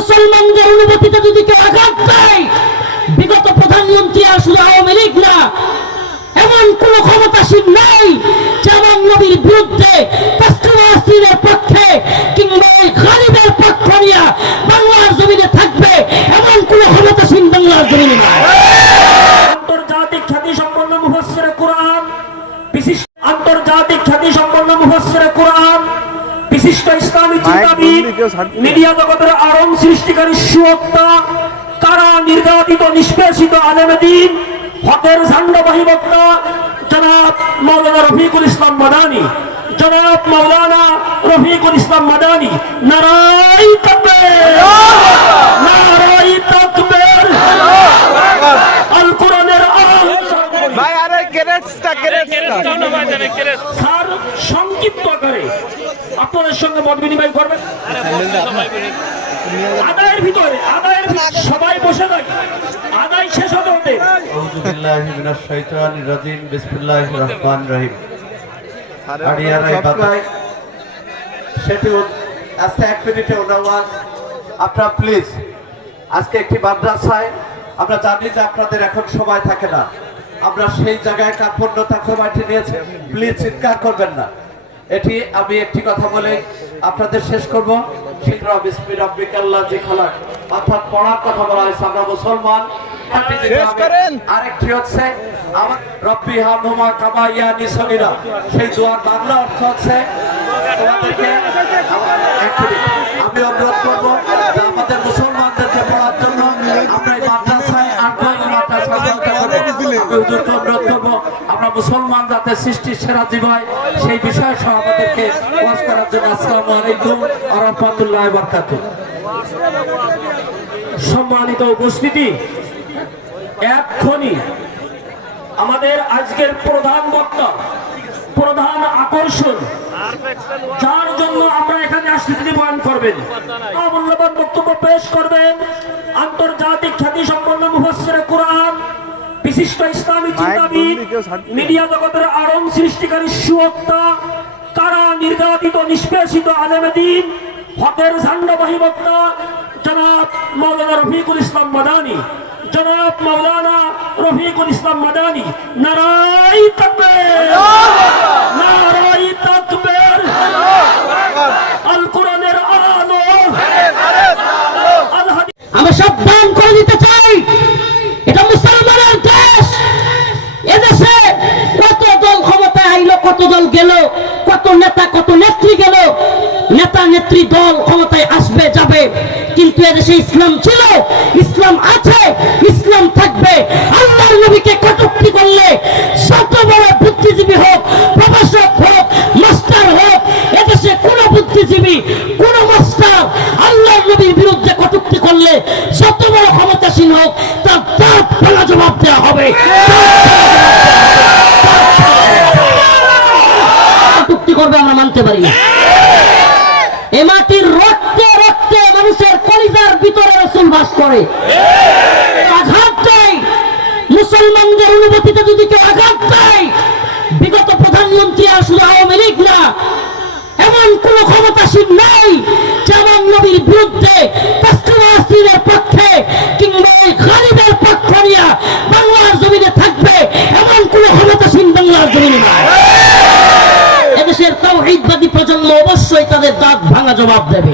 মুসলমানদের অনুভূতিতে যদি কেউ আঘাত দেয়, বিগত প্রধানমন্ত্রী আসলে আওয়ামী লীগ না, এমন কোন ক্ষমতাসীন নাই যেমন নবীর বিরুদ্ধে পাশ্চিমের পক্ষে কিংবা খালিদের পক্ষ নিয়ে বাংলার জমিনে থাকবে, এমন কোন ক্ষমতাসীন বাংলার জমিনে নাই। আন্তর্জাতিক খ্যাতি সম্পন্ন মুফাসসিরে কোরআন, বিশিষ্ট আন্তর্জাতিক খ্যাতি সম্পন্ন মুফাসসিরে কোরআন, বিশিষ্ট ইসলামী চিন্তাবিদ, মিডিয়া জগতের আরং সৃষ্টিকারী সুবক্তা, কারা নির্যাতিত নিষ্পেষিত আলেমে দ্বীন, হকের ঝান্ডাবাহী বক্তা জনাব মাওলানা রফিকুল ইসলাম মাদানী, জনাব মাওলানা রফিকুল ইসলাম মাদানী, নারায়ে তাকবীর, নারায়ে তাকবীর, আল কোরআনের ভাই আরে গ্রেটসটা স্যার সংক্ষিপ্ত আকারে আপনাদের সঙ্গে মত বিনিময় করবেন। আদায়ের ভিতরে সবাই বসে থাকে, আদায় শেষ হতে হতে। আউযু বিল্লাহি মিনাশ শাইতানির রাজিম, বিসমিল্লাহির রহমানির রহিম। আড়িয়ারাই বাতায় সেটি আজকে 1 মিনিটে ওনাওয়াজ। আপনারা প্লিজ আজকে একটি মাদ্রাসায় আমরা জানি যে আপনাদের এখন সময় থাকে না, আমরা সেই জায়গায় কার্পণ্যতার সময়টি নিয়েছি, প্লিজ চিৎকার করবেন না। এটি আমি একটি কথা বলে আপনাদের শেষ করবো। শিকরা বিসমি রাব্বিকাল্লাযী খালাক, অর্থাৎ পড়ার কথা বলা হয়েছে, আমরা মুসলমান। আরেকটি হচ্ছে আমার রব্বি হামহুমা কামা ইয়ানি সগীরা, সেই দোয়ার বাংলা অর্থ হচ্ছে তোমাদেরকে আমি অনুরোধ করবো যে আমাদের মুসলমানদেরকে পড়ার জন্য আমরা এই মাদ্রাসায় অনুরোধ করবো, আমরা মুসলমান যাতে সৃষ্টির সেরা জীবায় সেই বিষয় সহ আমাদেরকে ওয়াজ করার জন্য। আসসালামু আলাইকুম ওয়া রাহমাতুল্লাহি ওয়া বারাকাতুহু। সম্মানিত উপস্থিতি, এক্ষুনি আমাদের আজকের প্রধান বক্তা, প্রধান আকর্ষণ, যার জন্য আমরা এখানে আসছি, তিনি বয়ান করবেন, মূল্যবান বক্তব্য পেশ করবেন আন্তর্জাতিক খ্যাতি সম্পন্ন মুফাসসিরে কোরআন, বিশিষ্ট ইসলামী চিন্তাবিদ, মিডিয়া জগতের আরং সৃষ্টিকারী সুবক্তা, কারা নির্যাতিত নিষ্পেষিত আলেমে দ্বীন, হকের ঝান্ডাবাহী বক্তা জনাব মাওলানা রফিকুল ইসলাম মাদানী, জনাব মাওলানা রফিকুল ইসলাম মাদানী, নারায়ে তাকবীর, নারায়ে তাকবীর, আল কোরআনের আলো, আল হাদিস। আমরা সব দান করে দিতে চাই, এটা মুসলমানের দেশ। এদেশে কত দল ক্ষমতায় আইলো, কত দল গেল, কত নেতা কত নেত্রী গেল, নেতা নেত্রী দল ক্ষমতায় আসবে যাবে, কিন্তু এদেশে ইসলাম ছিল, ইসলাম আছে, ইসলাম থাকবে। আল্লাহর নবীকে কটূক্তি করলে শত বড় বুদ্ধিজীবী হোক, প্রভাষক হোক, মাস্টার হোক, এদেশে কোন বুদ্ধিজীবী কোন মাস্টার আল্লাহর নবীর বিরুদ্ধে কটূক্তি করলে শত বড় ক্ষমতাসীন হোক, তার দাঁত ভাঙা জবাব দেওয়া হবে। কটূক্তি করবে আমরা মানতে পারি না। এ মাটির রক্তে রক্তে মানুষের কলিজার ভিতরে রাসূল বাস করে। আঘাত দেয় মুসলমানদের অনুভূতিতে যদি কেউ আঘাত দেয়, বিগত প্রধানমন্ত্রী আসলে আওয়ামী লীগ না, এমন কোন ক্ষমতাসীন নাই যেমন নবীর বিরুদ্ধে পাশ্চিমের পক্ষে কিংবা খালিদের পক্ষ নিয়ে বাংলার জমিনে থাকবে, এমন কোন ক্ষমতাসীন বাংলার জমিনে নাই। এদেশের তাওহীদবাদী প্রজন্ম অবশ্যই তাদের দাঁত ভাঙা জবাব দেবে।